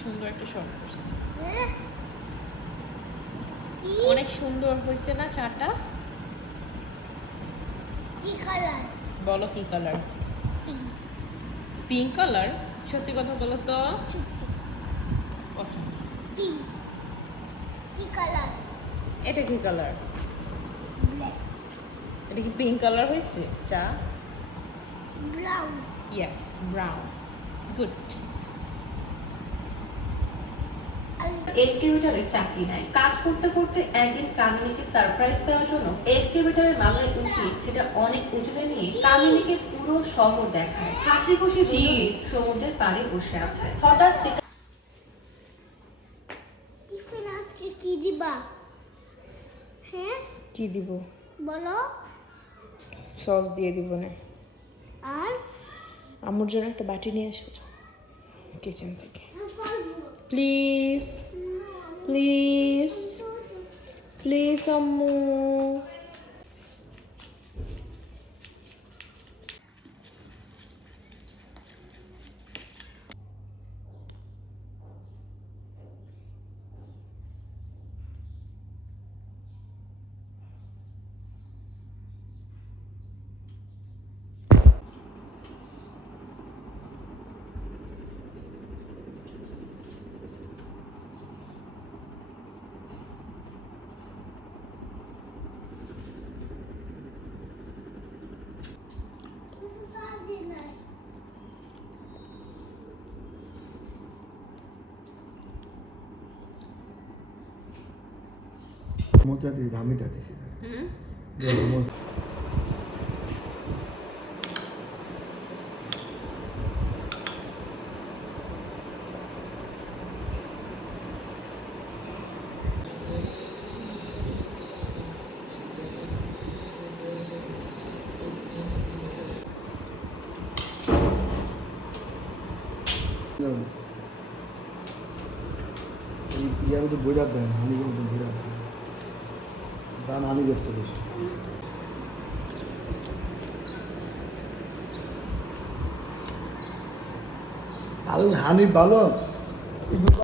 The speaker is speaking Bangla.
সুন্দর একটা শর্ট করছে, অনেক সুন্দর হয়েছে না চাটা? কি কালার? বলো কি কালার? Pink colour? সত্যি কথা বলো তো। পছন্দ। কি কালার? এটা কি কালার? ব্ল্যাক। এটা কি পিঙ্ক কালার হয়েছে চা? ব্রাউন। Yes, brown. গুড। এক্সকেভেটরের চাকরি নেয়। কাজ করতে করতে একদিন কামিনীকে সারপ্রাইজ দেওয়ার জন্য এক্সকেভেটরের মাথায় উঠিয়ে সেটা অনেক উঁচুতে নিয়ে কামিনীকে পুরো শহর দেখায়। হাসি খুশি দুজনে সমুদ্রের পাড়ে বসে আছে। হঠাৎ টিফিন আজকে কি দিবা? হ্যাঁ কি দিব? বলো। সস দিয়ে দিব না। আর আম্মুর জন্য একটা বাটি নিয়ে আসো কিচেন থেকে, প্লিজ প্লিজ প্লিজ আম্মু। মোচা দিয়ে দামিটা দিছি ইয়ার মধ্যে বইরা দেন হানির মধ্যে বইরা দেন দান হানি বেচছে বেশি হানি ভালো